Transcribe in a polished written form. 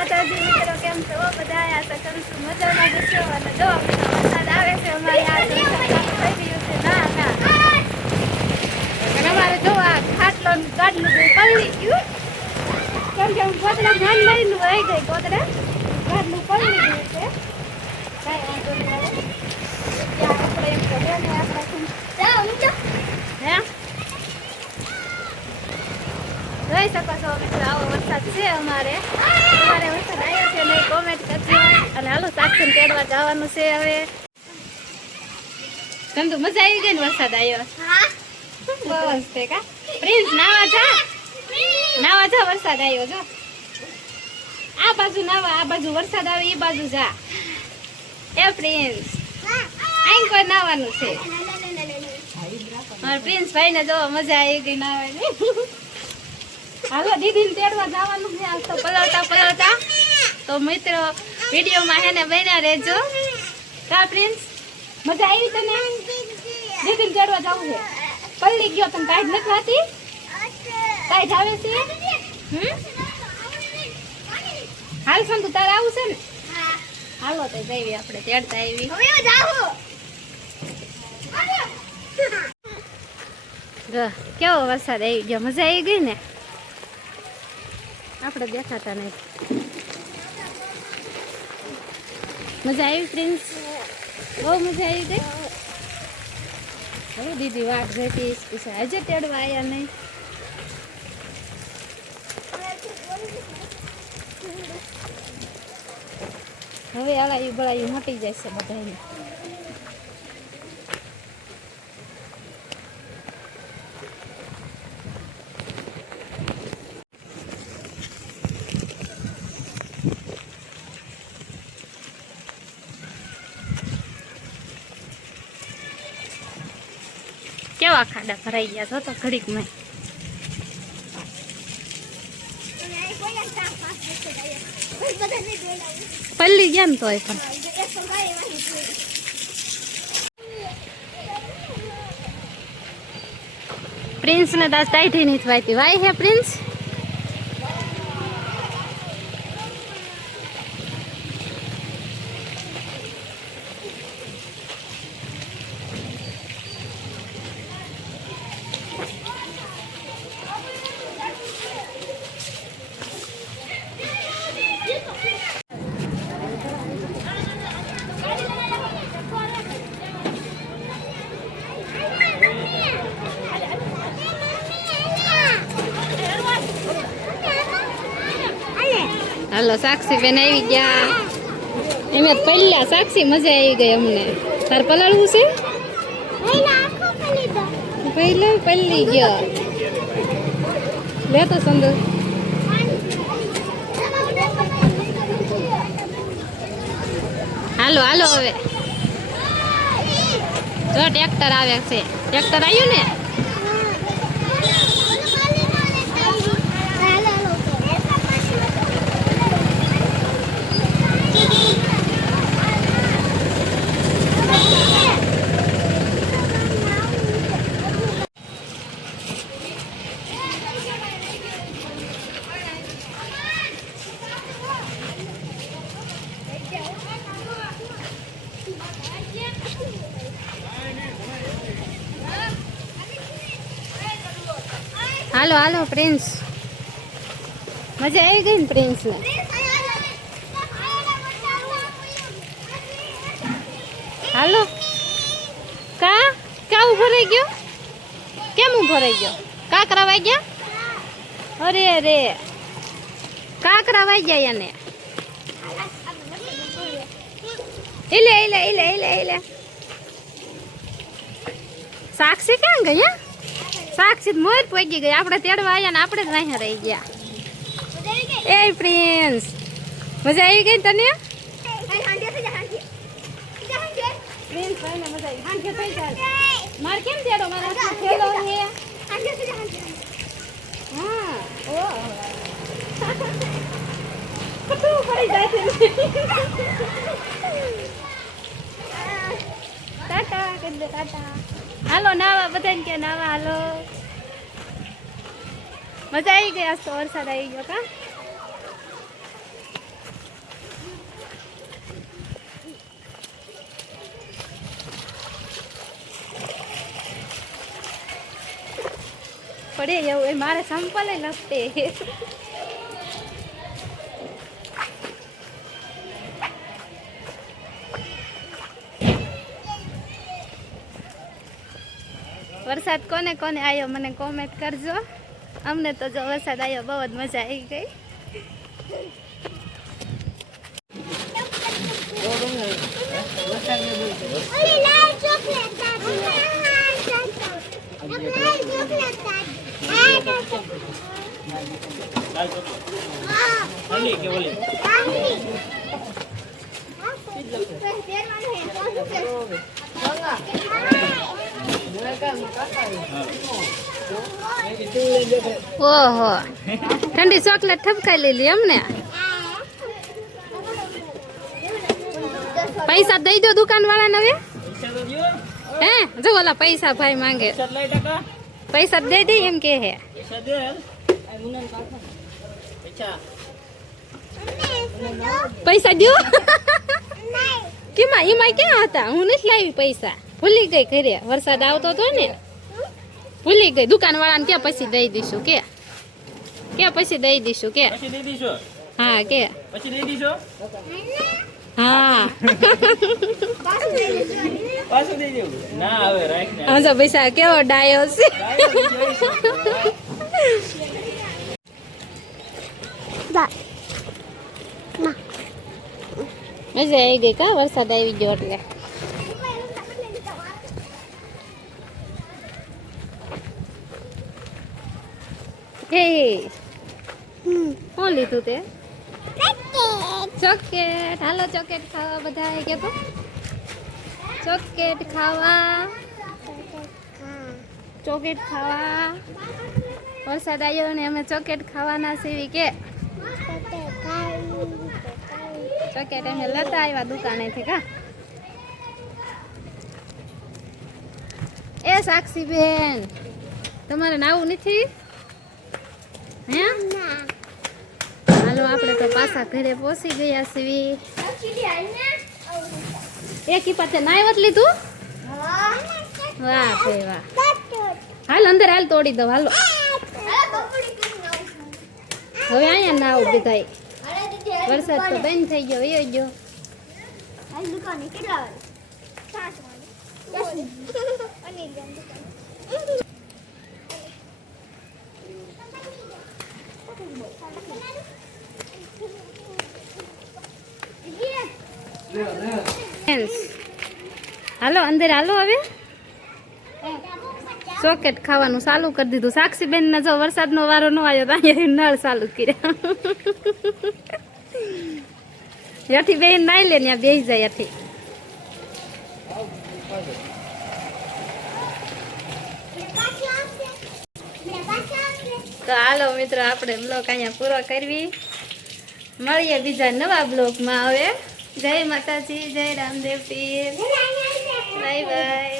માતાજી મિત્રો, કેમ છો બધા? આશા કરું છું મજામાં જશો. અને જો વરસાદ આવે છે અમારે આ થઈ રહ્યું છે. ના અને અમારે જો આ ખાટલો ગાડલું પલળી ગયું. કેમ કે હું ગોદડા ધ્યાન લઈને આવી ગઈ. ગોદડા ગાડલું પલળી ગયું છે. કાંઈ વાંધો નહીં આવે. ત્યાં આપણે એમ તો હે ને આપણા હે જોઈ શકો છો મિત્રો, આવો વરસાદ છે અમારે. અમારે વરસાદ આવ્યો છે નહીં કોમેન્ટ કરજો. અને હાલો સાક્ષી તેડવા જવાનું છે હવે. કંદુ મજા આવી ગઈ ને વરસાદ આવ્યો? બસ તે કા પ્રિન્સ નાવા જા વરસાદ આવ્યો. જો આ બાજુ નાવા, આ બાજુ વરસાદ આવે એ બાજુ જા. એ પ્રિન્સ આઈ કોઈ નાવાનું છે. મારા પ્રિન્સ ભાઈ ને જો મજા આવી ગઈ નાવાની. હાલો દીદીને તેડવા જવાનું છે આજ તો પલળતા. તો મિત્રો વિડીયોમાં હે ને બન્યા રહેજો. કા પ્રિન્સ મજા આવી તને? દીદીને તેડવા જવું છે. પલળી ગયો તને કાંઈ નથી વાતી? કાંઈ આવે છે? હાલ સંતુ તારે આવું છે ને? હાલો તો જઈએ આપણે તેડતા આવી. કેવો વરસાદ આવી ગયો, મજા આવી ગઈ ને? આપણે દેખાતા નહીં. મજા આવી પ્રિન્સ? બહુ મજા આવી ગઈ. હવે દીદી વાટ જોઈતી પછી આજે તેડવા આવ્યા નહીં. હવે આલાયું બળાયું મટી જાય છે બધાને. કેવા ખાડા ભરાઈ ગયા છો તો ઘડીક માં. પલ્લી ગયા ને તોય પણ પ્રિન્સ ને દાસ ટાઈટી નહીં થવાતી વાય હે પ્રિન્સ. હાલો સાક્ષી બેન આવી ગયા. એમ પહેલા સાક્ષી મજા આવી ગઈ અમને. તાર પલાળવું છે? પહેલા પલ્લી ગયો. લેતો સંદર. હાલો હાલો હવે જો ટ્રેક્ટર આવે છે. ટ્રેક્ટર આવ્યું ને? હાલો હાલો પ્રિન્સ, મજા આવી ગઈ ને પ્રિન્સ ને? હાલો કા ઉભો રહી ગયો? કેમ ઉભો રહી ગયો? કાકરા વાઈ ગયા? અરે રે કાકરા વાઈ ગયા એને. ઇલે સાક્ષી ક્યાં ગઈ? હે સાક્ષી મોર પહોંચી ગઈ. આપણે તેડવા આવ્યા ને આપણે જ અહીંયા રહી ગયા. એ પ્રિન્સ મજા આવી ગઈ તને? પ્રિન્સ ભાઈને મજા આવી. હાંજે થઈ જાય મારે કેમ તેડો? મારા હાથમાં થેલો છે. હા ઓ કતું પડી જાય છે. ટાટા કરી દે ટાટા. હાલો નાવા, બધાને કે નાવા હાલો. મજા આવી ગઈ. આજ તો વરસાદ આવી ગયો કા? અરે એવું એ મારે સંપલ લપટે. વરસાદ કોને કોને આવ્યો મને કોમેન્ટ કરજો. અમને તો જો વરસાદ આવ્યો બહુ જ મજા આવી ગઈ. ઓહો ઠંડી ચોકલેટ ઠપકાઈ લીધી એમને. પૈસા દઈ દો દુકાન વાળા ને. હે જો ઓલા પૈસા ભાઈ માંગે પૈસા દઈ દે એમ કે હે. પૈસા દો કેમાં એમાં ક્યાં હતા? હું નથી લાવી પૈસા, ભૂલી ગઈ ઘરે વરસાદ આવતો હતો ને ભૂલી ગઈ. દુકાન વાળાને ક્યાં પછી દઈ દઈશું કે પછી દઈ દઈશું કે હા કે પછી દઈ દઈશું હા. હા જો પૈસા કેવો ડાયો છે. મજા આવી ગઈ કા વરસાદ આવી ગયો એટલે. હે શું લીધું તે? ચોકલેટ. હાલો ચોકલેટ ખાવા બધા કે તો ચોકલેટ ખાવા ચોકલેટ ખાવા. વરસાદ આવ્યો ને અમે ચોકલેટ ખાવાના સીવી કે ચોકલેટ અમે લેતા આવ્યા દુકાનેથી કા. એ સાક્ષી બેન તમારે નાવું નથી હે? હાલો આપણે તો પાછા ઘરે પહોંચી ગયા સીવી. એક પાછે નાયવત લીધું. વાહ ભાઈ વાહ. હાલ અંદર હાલ તોડી દો હાલો. હવે અહીંયા ના આવું બધાય. વરસાદ તો બંધ થઈ ગયો વયો ગયો. હાલો અંદર હાલો. હવે ચોકલેટ ખાવાનું ચાલુ કરી દીધું. સાક્ષી બેન ને જો વરસાદ નો વારો ન આવ્યો તો અહીંયા નળ ચાલુ કર્યા. યાથી બેન નાઈ લે ત્યાં બેસી જાય યાથી. તો હાલો મિત્રો આપણે બ્લોગ અહીંયા પૂરો કરવી. મળીએ બીજા નવા બ્લોગમાં. હવે જય માતાજી, જય રામદેવ પીર, બાય બાય.